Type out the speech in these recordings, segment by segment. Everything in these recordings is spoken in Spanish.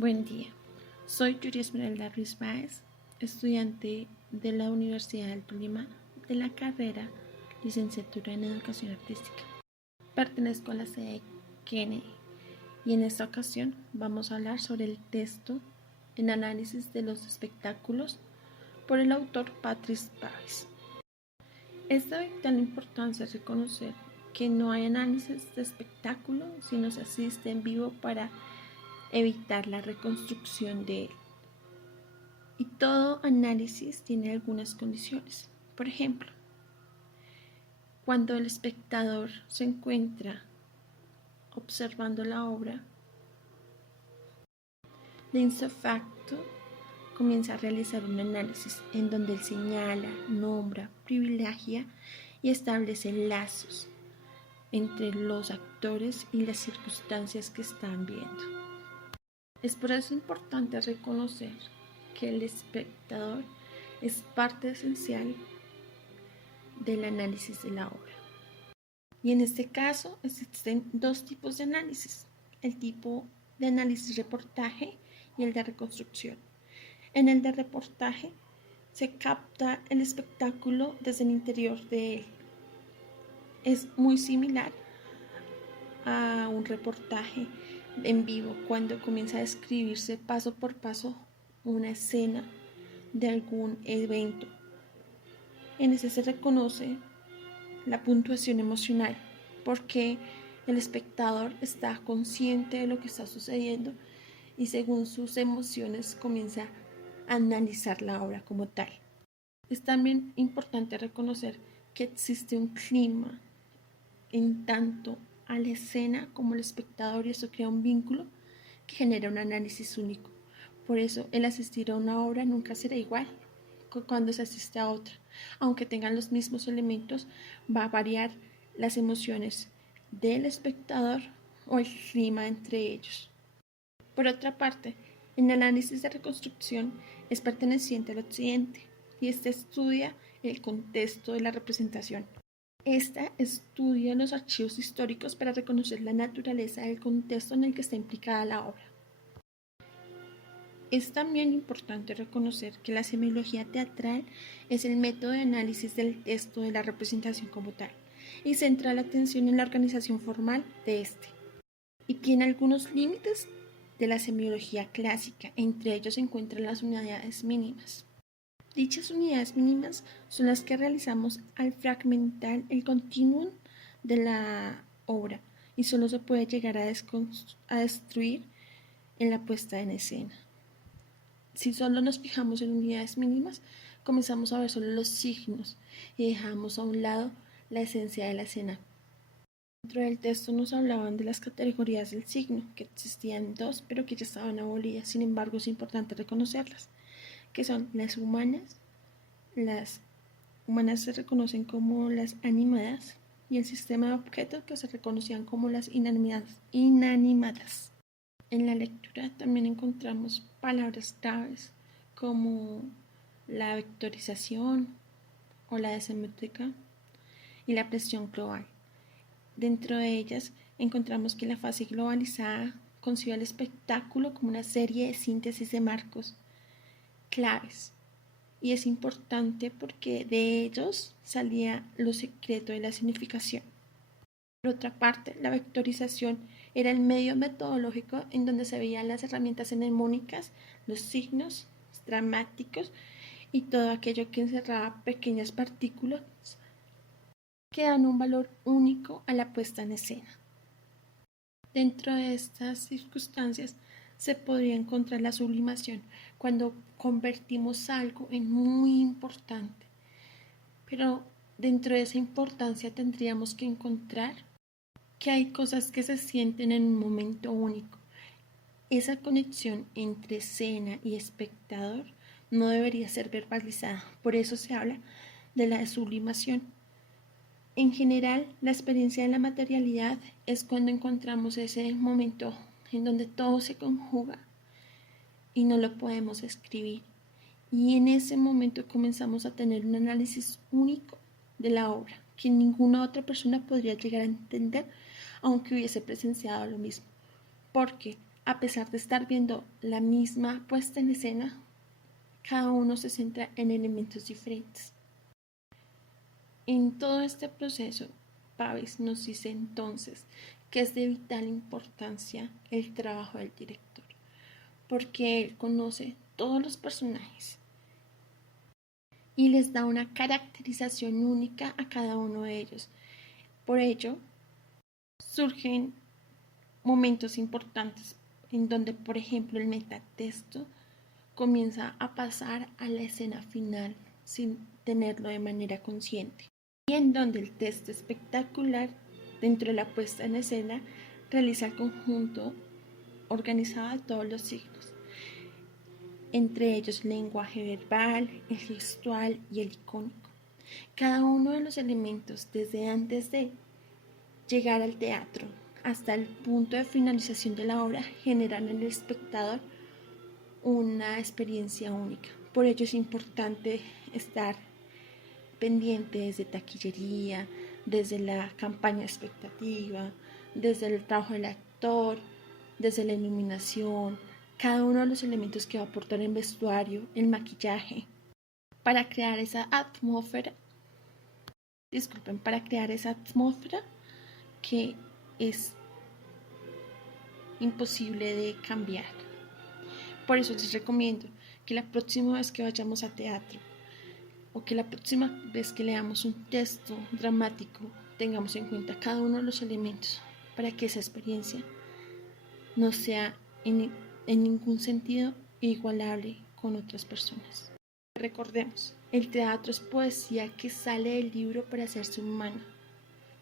Buen día, soy Yuri Esmeralda Ruiz Báez, estudiante de la Universidad del Tolima de la carrera Licenciatura en Educación Artística. Pertenezco a la sede Kennedy y en esta ocasión vamos a hablar sobre el texto en análisis de los espectáculos por el autor Patrice Bays. Es de vital importancia reconocer que no hay análisis de espectáculo si no se asiste en vivo para evitar la reconstrucción de él. Y todo análisis tiene algunas condiciones. Por ejemplo, cuando el espectador se encuentra observando la obra, de ipso facto comienza a realizar un análisis en donde él señala, nombra, privilegia y establece lazos entre los actores y las circunstancias que están viendo. Es por eso importante reconocer que el espectador es parte esencial del análisis de la obra. Y en este caso existen dos tipos de análisis, el tipo de análisis reportaje y el de reconstrucción. En el de reportaje se capta el espectáculo desde el interior de él. Es muy similar a un reportaje en vivo cuando comienza a describirse paso por paso una escena de algún evento. En ese se reconoce la puntuación emocional porque el espectador está consciente de lo que está sucediendo y según sus emociones comienza a analizar la obra como tal. Es también importante reconocer que existe un clima en tanto a la escena como el espectador y eso crea un vínculo que genera un análisis único. Por eso el asistir a una obra nunca será igual que cuando se asiste a otra. Aunque tengan los mismos elementos, va a variar las emociones del espectador o el clima entre ellos. Por otra parte, el análisis de reconstrucción es perteneciente al occidente y estudia el contexto de la representación. Esta estudia los archivos históricos para reconocer la naturaleza del contexto en el que está implicada la obra. Es también importante reconocer que la semiología teatral es el método de análisis del texto de la representación como tal y centra la atención en la organización formal de este. Y tiene algunos límites de la semiología clásica, entre ellos se encuentran las unidades mínimas. Dichas unidades mínimas son las que realizamos al fragmentar el continuum de la obra y solo se puede llegar a destruir en la puesta en escena. Si solo nos fijamos en unidades mínimas, comenzamos a ver solo los signos y dejamos a un lado la esencia de la escena. Dentro del texto nos hablaban de las categorías del signo, que existían dos, pero que ya estaban abolidas. Sin embargo, es importante reconocerlas, que son las humanas. Las humanas se reconocen como las animadas y el sistema de objetos que se reconocían como las inanimadas. En la lectura también encontramos palabras claves como la vectorización o la desemétrica y la presión global. Dentro de ellas encontramos que la fase globalizada concibe el espectáculo como una serie de síntesis de marcos claves y es importante porque de ellos salía lo secreto de la significación. Por otra parte, la vectorización era el medio metodológico en donde se veían las herramientas mnemónicas, los signos dramáticos y todo aquello que encerraba pequeñas partículas que dan un valor único a la puesta en escena. Dentro de estas circunstancias se podría encontrar la sublimación, cuando convertimos algo en muy importante. Pero dentro de esa importancia tendríamos que encontrar que hay cosas que se sienten en un momento único. Esa conexión entre escena y espectador no debería ser verbalizada, por eso se habla de la sublimación. En general, la experiencia de la materialidad es cuando encontramos ese momento en donde todo se conjuga y no lo podemos escribir. Y en ese momento comenzamos a tener un análisis único de la obra, que ninguna otra persona podría llegar a entender, aunque hubiese presenciado lo mismo. Porque A pesar de estar viendo la misma puesta en escena, cada uno se centra en elementos diferentes. En todo este proceso, Pavés nos dice entonces que es de vital importancia el trabajo del director, porque él conoce todos los personajes y les da una caracterización única a cada uno de ellos. Por ello, surgen momentos importantes en donde, por ejemplo, el metatexto comienza a pasar a la escena final sin tenerlo de manera consciente, y en donde el texto espectacular dentro de la puesta en escena realiza el conjunto organizado de todos los signos, entre ellos el lenguaje verbal, el gestual y el icónico. Cada uno de los elementos, desde antes de llegar al teatro hasta el punto de finalización de la obra, generan en el espectador una experiencia única. Por ello es importante estar pendiente desde taquillería, desde la campaña expectativa, desde el trabajo del actor, desde la iluminación, cada uno de los elementos que va a aportar en vestuario, el maquillaje, para crear esa atmósfera, que es imposible de cambiar. Por eso les recomiendo que la próxima vez que vayamos a teatro o que la próxima vez que leamos un texto dramático tengamos en cuenta cada uno de los elementos para que esa experiencia no sea en ningún sentido igualable con otras personas. Recordemos, el teatro es poesía que sale del libro para hacerse humana,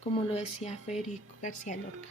como lo decía Federico García Lorca.